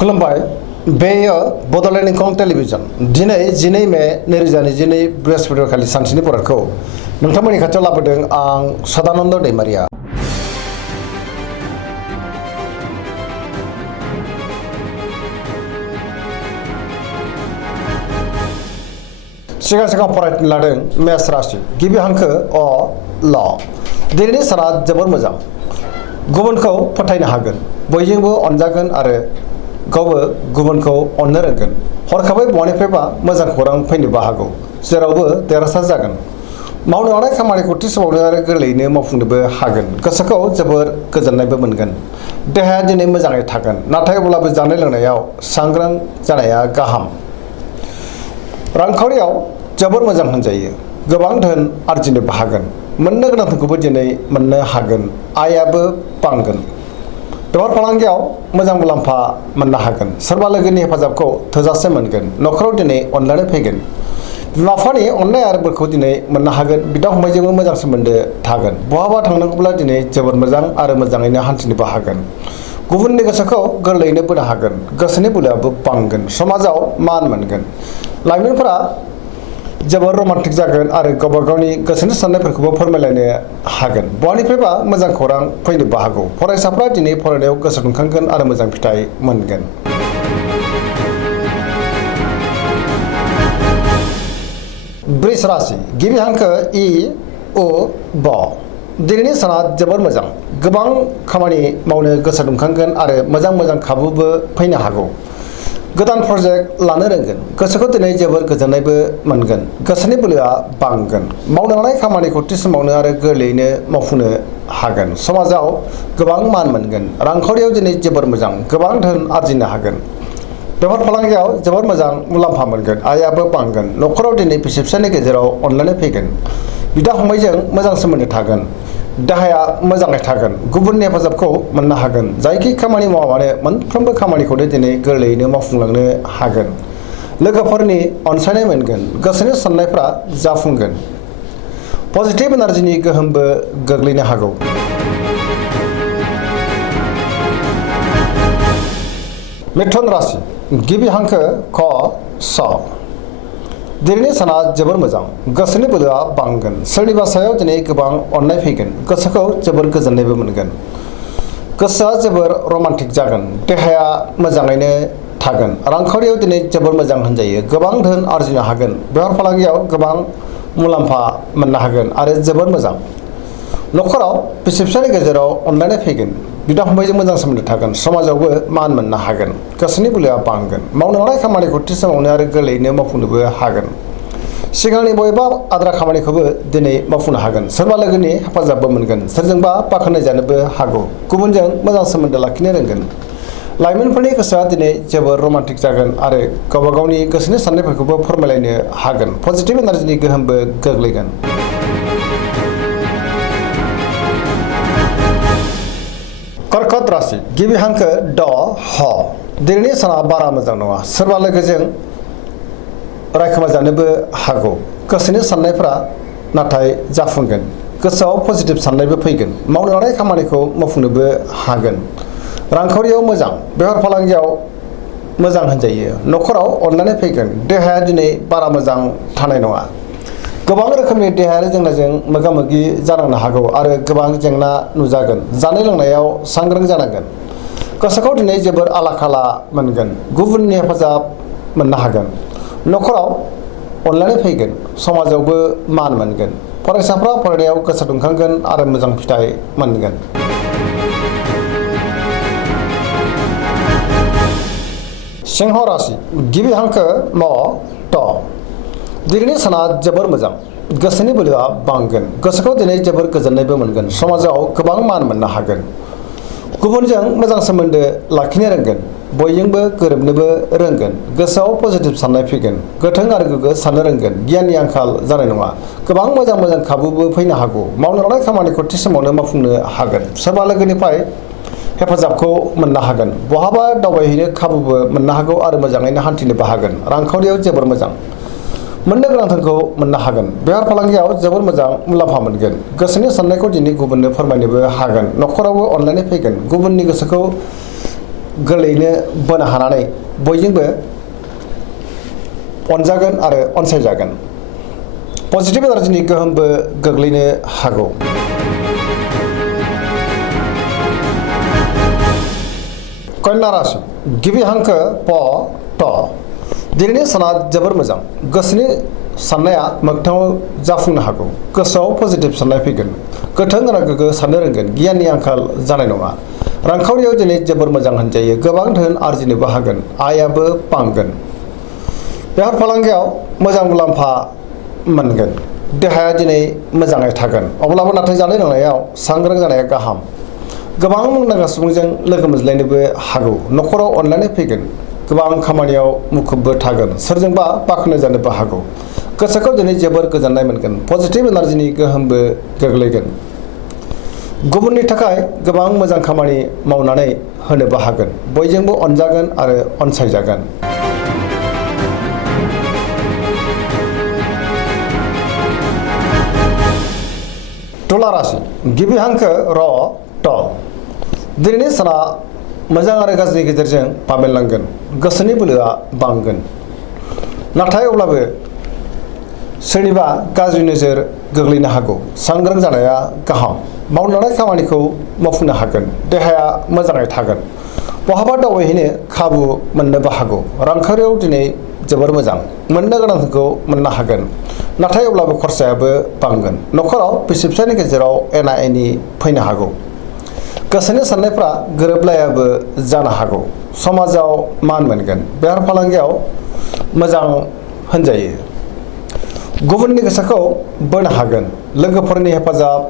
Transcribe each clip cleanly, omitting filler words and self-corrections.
खुलुमबाय बेयो बड'लेण्ड इंखं टेलिभिजन दिनै 12 मे 2022 बृहस्पतिबारखालि सानसेनि फरादखौ नोंथांमोननि खाथियाव लाबोदों आं सदानन्द दैमारिया। सिगां फरायनो लादों मेष राशि गिबि हांखो अ ल। दिनैनि साना जोबोर मोजां। गुबुनखौ फोथायनो हागोन, बयजोंबो अनजागोन आरो गावबो गुबुनखौ अननो रोंगोन। हरखाबै बहानिफ्रायबा मोजां खौरां फैनोबो हागौ, जेरावबो देरहासार जागोन। मावनो हानाय खामानिखौ थि समावनो आरो गोरलैयैनो मावफुंनोबो हागोन। गोसोखौ जोबोर गोजोननायबो मोनगोन। देहाया दिनै मोजाङै थागोन, नाथाय अब्लाबो जानाय लोंनायाव सांग्रां जानाया गाहाम। रांखावरियाव जोबोर मोजां होनजायो। गोबां धोन आरजिनोबो हागोन। मोननो गोनां धोनखौबो दिनै मोननो हागोन। आयाबो बांगोन। बेफार फालांगियाव मोजां मुलाम्फा मोननो हागोन। सोरबा लोगोनि हेफाजाबखौ थोजासे मोनगोन। न'खराव दिनै अनलायनाय फैगोन। बिमा बिफानि अननाय आरो बोरखौ दिनै मोननो हागोन। बिदा फंबायजोंबो मोजां सोमोन्दो थागोन। बहाबा थांनांगौब्ला दिनै जोबोर मोजां आरो मोजाङैनो हान्थिनोबो हागोन। गुबुननि गोसोखौ गोरलैयैनो बोनो हागोन। गोसोनि बोलोआबो बांगोन। समाजाव मान मोनगोन। लाइमोनफोरा जोबोर रमान्टिक जागोन आरो गावबा गावनि गोसोनि साननायफोरखौबो फोरमायलायनो हागोन। बहानिफ्रायबा मोजां खौरां फैनोबो हागौ। फरायसाफ्रा दिनै फरायनायाव गोसो दुंखांगोन आरो मोजां फिथाइ मोनगोन। वृष राशि गिबि हांखो इ उ ब। दिनैनि साना जोबोर मोजां। गोबां खामानि मावनो गोसो दुंखांगोन आरो मोजां खाबुबो फैनो हागौ। गोदान प्रजेक्ट लानो रोंगोन। गोसोखौ दिनै जोबोर गोजोननायबो मोनगोन। गोसोनि बोलोआ बांगोन। मावनो हानाय खामानिखौ थि समावनो आरो गोरलैयैनो मावफुंनो हागोन। समाजाव गोबां मान मोनगोन। रांखावरियाव दिनै जोबोर मोजां। गोबां धोन आरजिनो हागोन। बेफार फालांगियाव जोबोर मोजां मुलाम्फा मोनगोन। आयाबो बांगोन। न'खराव दिनै बिसि फिसायनि गेजेराव अनलायनाय फैगोन। बिदा फंबायजों मोजां सोमोन्दो थागोन। देहाया मोजाङै थागोन। गुबुननि हेफाजाबखौ मोननो हागोन। जायखि खामानि मावा मानो मोनफ्रोमबो खामानिखौनो दिनै गोरलैयैनो मावफुंलांनो हागोन। लोगोफोरनि अनसायनाय मोनगोन। गोसोनि साननायफ्रा जाफुंगोन। पजिटिभ एनार्जिनि गोहोमबो गोग्लैनो हागौ। मिथुन राशि गिबि हांखो क स। दिनैनि साना जोबोर मोजां। गोसोनि बोलोआ बांगोन। सोरनिबा सायाव दिनै गोबां अननाय फैगोन। गोसोखौ जोबोर गोजोननायबो मोनगोन। गोसोआ जोबोर रमान्टिक जागोन। देहाया मोजाङैनो थागोन। रांखावरियाव दिनै जोबोर मोजां होनजायो। गोबां धोन आरजिनो हागोन। बेफार फालांगियाव गोबां मुलाम्फा मोननो हागोन आरो जोबोर मोजां। न'खराव बिसि फिसायनि गेजेराव अनलायनाय फैगोन। बिदा फंबायजों मोजां सोमोन्दो थागोन। समाजावबो मान मोननो हागोन। गोसोनि बोलोआ बांगोन। मावनो हानाय खामानिखौ थि समावनो आरो गोरलैयैनो मावफुंनोबो हागोन। सिगांनि बबेबा आद्रा खामानिखौबो दिनै मावफुंनो हागोन। सोरबा लोगोनि हेफाजाबबो मोनगोन। सोरजोंबा बाख्नाय जानोबो हागौ। गुबुनजों मोजां सोमोन्दो लाखिनो रोंगोन। लाइमोनफोरनि गोसोआ दिनै जोबोर रमान्टिक जागोन आरो गावबा गावनि गोसोनि साननायफोरखौबो फोरमायलायनो हागोन। पजिटिभ एनार्जिनि गोहोमबो गोग्लैगोन। कर्कट राशि गिबि हांखो ड ह। दिनैनि साना बारा मोजां नङा। सोरबा लोगोजों रायखोमाजानोबो हागौ। गोसोनि साननायफ्रा नाथाय जाफुंगोन। गोसोआव पजिटिभ साननायबो फैगोन। मावनो हानाय खामानिखौ मावफुंनोबो हागोन। रांखावरियाव मोजां। बेफार फालांगियाव मोजां होनजायो। न'खराव अनलायनाय फैगोन। देहाया दिनै बारा मोजां थानाय नङा। गोबां रोखोमनि देहायारि जेंनाजों मोगा मोगि जानांनो हागौ आरो गोबां जेंना नुजागोन। जानाय लोंनायाव सांग्रां जानांगोन। गोसोखौ दिनै जोबोर आला खाला मोनगोन। गुबुननि हेफाजाब मोननो हागोन। न'खराव अनलायनाय फैगोन। समाजावबो मान मोनगोन। फरायसाफ्रा फरायनायाव गोसो दुंखांगोन आरो मोजां फिथाइ मोनगोन। सिंह राशि गिबि हांखो म ट। दिनैनि साना जोबोर मोजां। गोसोनि बोलोआ बांगोन। गोसोखौ दिनै जोबोर गोजोननायबो मोनगोन। समाजाव गोबां मान मोननो हागोन। गुबुनजों मोजां सोमोन्दो लाखिनो रोंगोन। बयजोंबो गोरोबनोबो रोंगोन। गोसोआव पजिटिभ साननाय फैगोन। गोथों आरो गोग्गो साननो रोंगोन। गियाननि आंखाल जानाय नङा। गोबां मोजां खाबुबो फैनो हागौ। मावनो हानाय खामानिखौ थि समावनो मावफुंनो हागोन। सोरबा लोगोनिफ्राय हेफाजाबखौ मोननो हागोन। बहाबा दावबायहैनो खाबुबो मोननो हागौ आरो मोजाङैनो हान्थिनोबो हागोन। रांखावरियाव जोबोर मोजां। मोननो गोनां धोनखौ मोननो हागोन। बेफार फालांगियाव जोबोर मोजां मुलाम्फा मोनगोन। गोसोनि साननायखौ दिनै गुबुननो फोरमायनोबो हागोन। न'खरावबो अनलायनाय फैगोन। गुबुननि गोसोखौ गोरलैयैनो बोनो हानानै बयजोंबो अनजागोन आरो अनसायजागोन। पजिटिभ एनार्जिनि गोहोमबो गोग्लैनो हागौ। कन्या राशि गिबि हांखो प ट दिनैनि साना जोबोर मोजां। गोसोनि साननाया मोगथाङाव जाफुंनो हागौ। गोसोआव पजिटिभ साननाय फैगोन। गोथों आरो गोग्गो साननो रोंगोन। गियाननि आंखाल जानाय नङा। रांखावरियाव दिनै जोबोर मोजां होनजायो। गोबां धोन आरजिनोबो हागोन। आयाबो बांगोन। बेफार फालांगियाव मोजां मुलाम्फा मोनगोन। देहाया दिनै मोजाङै थागोन। अब्लाबो नाथाय जानाय लोंनायाव सांग्रां जानाया गाहाम। गोबां मुंदांखा सुबुंजों लोगो मोनज्लायनोबो हागौ। न'खराव अनलायनाय फैगोन। गोबां खामानियाव मुखुबबो थागोन। सोरजोंबा बाख्नाय जानोबो हागौ। गोसोखौ दिनै जोबोर गोजोननाय मोनगोन। पजिटिभ एनार्जिनि गोहोमबो गोग्लैगोन। गुबुननि थाखाय गोबां मोजां खामानि मावनानै होनोबो हागोन। बयजोंबो अनजागोन आरो अनसायजागोन। तुला राशि गिबि हांखो र ट दिनैनि साना मोजां आरो गाज्रिनि गेजेरजों बाबेनलांगोन। गोसोनि बोलोआ बांगोन। नाथाय अब्लाबो सोरनिबा गाज्रि नोजोर गोग्लैनो हागौ। सांग्रां जानाया गाहाम। मावनो लानाय खामानिखौ मावफुंनो हागोन। देहाया मोजाङै थागोन। बहाबा दावबायहैनो खाबु मोननोबो हागौ। रांखावरियाव दिनै जोबोर मोजां। मोननो गोनांखौ मोननो हागोन। नाथाय अब्लाबो खरसायाबो बांगोन। न'खराव बिसि फिसायनि गेजेराव एना एनि फैनो हागौ। गोसोनि साननायफ्रा गोरोबलायाबो जानो हागौ। समाजाव मान मोनगोन। बेफार फालांगियाव मोजां होनजायो। गुबुननि गोसोखौ बोनो हागोन। लोगोफोरनि हेफाजाब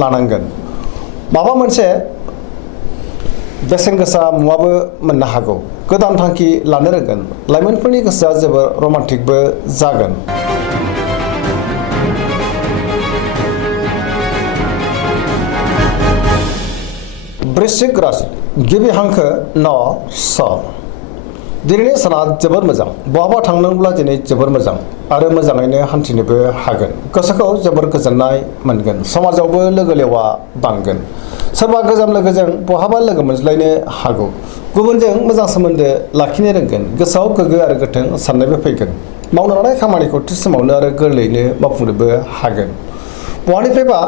लानांगोन। माबा मोनसे बेसेन गोसा मुवाबो मोननो हागौ। गोदान थांखि लानो रोंगोन। लाइमोनफोरनि गोसोआ जोबोर रमान्टिकबो जागोन। वृश्चिक राशि गिबि हांखो न स दिनैनि साना जोबोर मोजां। बहाबा थांनांगौब्ला दिनै जोबोर मोजां आरो मोजाङैनो हान्थिनोबो हागोन। गोसोखौ जोबोर गोजोननाय मोनगोन। समाजावबो लोगो लेवा बांगोन। सोरबा गोजाम लोगोजों बहाबा लोगो मोनज्लायनो हागौ। गुबुनजों मोजां सोमोन्दो लाखिनो रोंगोन। गोसोआव गोग्गो आरो गोथों साननायबो फैगोन। मावनो लानाय खामानिखौ थि समावनो आरो गोरलैयैनो मावफुंनोबो हागोन। बहानिफ्रायबा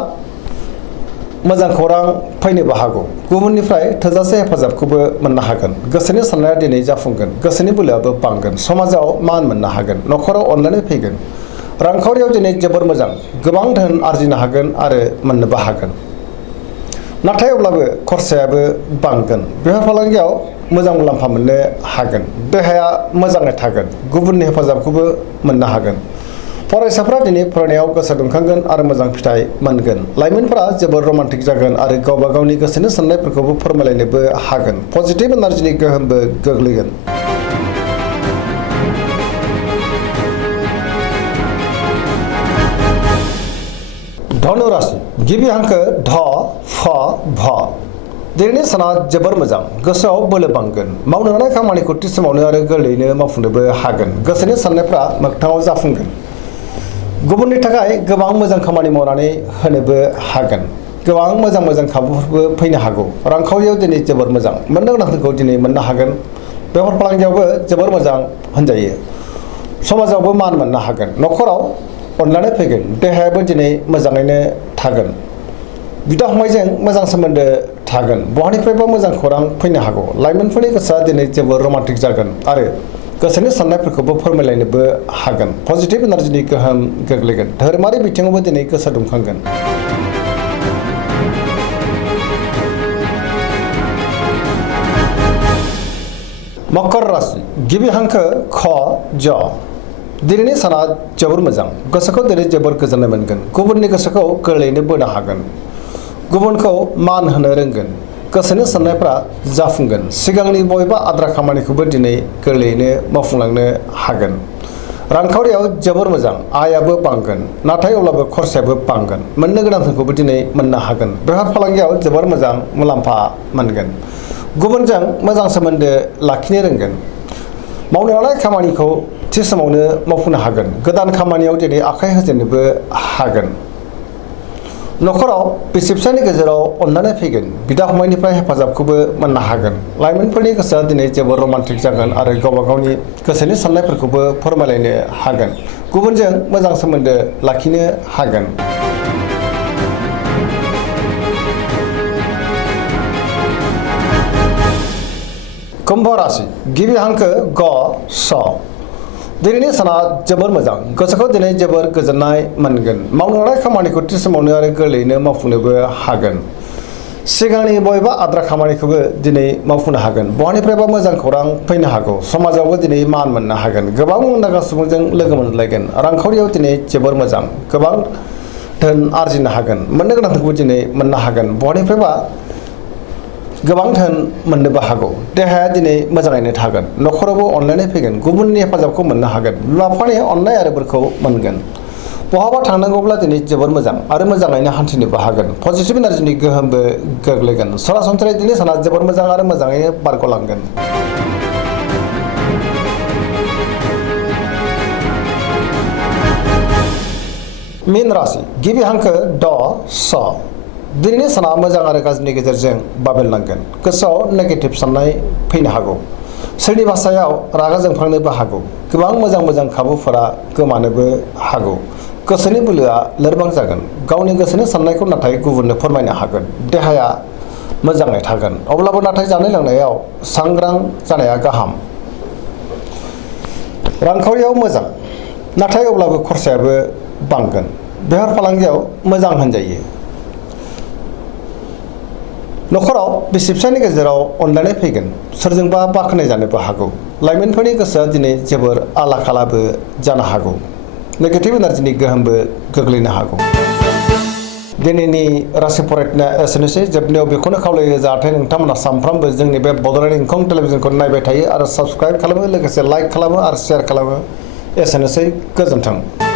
मोजां खौरां फैनोबो हागौ। गुबुननिफ्राय थोजासे हेफाजाबखौबो मोननो हागोन। गोसोनि साननाया दिनै जाफुंगोन। गोसोनि बोलोआबो बांगोन। समाजाव मान मोननो हागोन। न'खराव अनलायनाय फैगोन। रांखावरियाव दिनै जोबोर मोजां। गोबां धोन आरजिनो हागोन आरो मोननोबो हागोन। नाथाय अब्लाबो खरसायाबो बांगोन। बेफार फालांगियाव मोजां मुलाम्फा मोननो हागोन। देहाया मोजाङै थागोन। गुबुननि हेफाजाबखौबो मोननो हागोन। फरायसाफ्रा दिनै फरायनायाव गोसो दुंखांगोन आरो मोजां फिथाइ मोनगोन। लाइमोनफोरा जोबोर रमान्टिक जागोन आरो गावबा गावनि गोसोनि साननायफोरखौबो फोरमायलायनोबो हागोन। पजिटिभ एनार्जिनि गोहोमबो गोग्लैगोन। धनु राशि गिबि हांखो ध फ भ दिनैनि साना जोबोर मोजां। गोसोआव बोलो बांगोन। मावनो लानाय खामानिखौ थि समावनो आरो गोरलैयैनो मावफुंनोबो हागोन। गोसोनि साननायफ्रा मोगथाङाव जाफुंगोन। गुबुननि थाखाय गोबां मोजां खामानि मावनानै होनोबो हागोन। गोबां मोजां खाबुफोरबो फैनो हागौ। रांखावरियाव दिनै जोबोर मोजां। मोननो गोनांखौ दिनै मोननो हागोन। बेफार फालांगियावबो जोबोर मोजां होनजायो। समाजावबो मान मोननो हागोन। न'खराव अनलायनाय फैगोन। देहायाबो दिनै मोजाङैनो थागोन। बिदा फंबायजों मोजां सोमोन्दो थागोन। बहानिफ्रायबा मोजां खौरां फैनो हागौ। लाइमोनफोरनि गोसोआ दिनै जोबोर रमान्टिक जागोन आरो गोसोनि साननायफोरखौबो फोरमायलायनोबो हागोन। पजिटिभ एनार्जिनि गोहोम गोग्लैगोन। धोरोमारि बिथिङावबो दिनै गोसो दुंखांगोन। मकर राशि गिबि हांखो ख ज दिनैनि साना जोबोर मोजां। गोसोखौ दिनै जोबोर गोजोननाय मोनगोन। गुबुननि गोसोखौ गोरलैयैनो बोनो हागोन। गुबुनखौ मान होनो रोंगोन। गोसोनि साननायफ्रा जाफुंगोन। सिगांनि बबेबा आद्रा खामानिखौबो दिनै गोरलैयैनो मावफुंलांनो हागोन। रांखावरियाव जोबोर मोजां। आयाबो बांगोन। नाथाय अब्लाबो खरसायाबो बांगोन। मोननो गोनांखौबो दिनै मोननो हागोन। बेफार फालांगियाव जोबोर मोजां मुलाम्फा मोनगोन। गुबुनजों मोजां सोमोन्दो लाखिनो रोंगोन। मावनो लानाय खामानिखौ थि समावनो मावफुंनो हागोन। गोदान खामानियाव दिनै आखाइ होजेननोबो हागोन। न'खराव बिसि फिसायनि गेजेराव अननानै फैगोन बिदा फंबायनिफ्राय हेफाजाबखौबो मोननो हागोन लाइमोनफोरनि गोसोआ दिनै जोबोर रमान्टिक जागोन आरो गावबा गावनि गोसोनि साननायफोरखौबो फोरमायलायनो हागोन गुबुनजों मोजां सोमोन्दो लाखिनो हागोन। कुम्भ राशि गिबि हांखो ग स दिनैनि साना जोबोर मोजां गोसोखौ दिनै जोबोर गोजोननाय मोनगोन मावनो लानाय खामानिखौ थि समावनो आरो गोरलैयैनो मावफुंनोबो हागोन सिगांनि बबेबा आद्रा खामानिखौबो दिनै मावफुंनो हागोन बहानिफ्रायबा मोजां खौरां फैनो हागौ समाजावबो दिनै मान मोननो हागोन गोबां मुंदांखा सुबुंजों लोगो मोनलायगोन रांखावरियाव दिनै जोबोर मोजां गोबां धोन आरजिनो हागोन मोननो गोनांखौ दिनै मोननो हागोन बहानिफ्रायबा गोबां धोन मोननोबो हागौ देहाया दिनै मोजाङैनो थागोन न'खरावबो अनलायनाय फैगोन गुबुननि हेफाजाबखौ मोननो हागोन बिमा बिफानि अननाय आरो बोरखौ मोनगोन बहाबा थांनांगौब्ला दिनै जोबोर मोजां आरो मोजाङैनो हान्थिनोबो हागोन पजिटिभ एनार्जिनि गोहोमबो गोग्लैगोन सरासनस्रायै दिनै साना जोबोर मोजां आरो मोजाङैनो बारग'लांगोन। मीन राशि गिबि हांखो ड स दिनैनि साना मोजां आरो गाज्रिनि गेजेरजों बाबेलनांगोन गोसोआव नेगेटिभ साननाय फैनो हागौ सोरनिबा सायाव रागा जोंफ्लांनोबो हागौ गोबां मोजां खाबुफोरा गोमानोबो हागौ गोसोनि बोलोआ लोरबां जागोन गावनि गोसोनि साननायखौ नाथाय गुबुननो फोरमायनो हागोन देहाया मोजाङै थागोन अब्लाबो नाथाय जानाय लोंनायाव सांग्रां जानाया गाहाम रांखावरियाव मोजां नाथाय अब्लाबो खरसायाबो बांगोन बेफार फालांगियाव मोजां होनजायो न'खराव बिसि फिसायनि गेजेराव अनलायनाय फैगोन सोरजोंबा बाख्नाय जानोबो हागौ लाइमोनफोरनि गोसोआ दिनै जोबोर आला खालाबो जानो हागौ नेगेटिभ एनार्जिनि गोहोमबो गोग्लैनो हागौ। दिनैनि राशि फरायनाया एसेनोसै जोबनायाव बेखौनो खावलायो जाहाथे नोंथांमोना सानफ्रामबो जोंनि बे बड'लेण्ड इंखं टेलिभिजनखौ नायबाय थायो आरो साबस्क्राइब खालामो लोगोसे लाइक खालामो आरो शेयार खालामो एसेनोसै गोजोन्थों।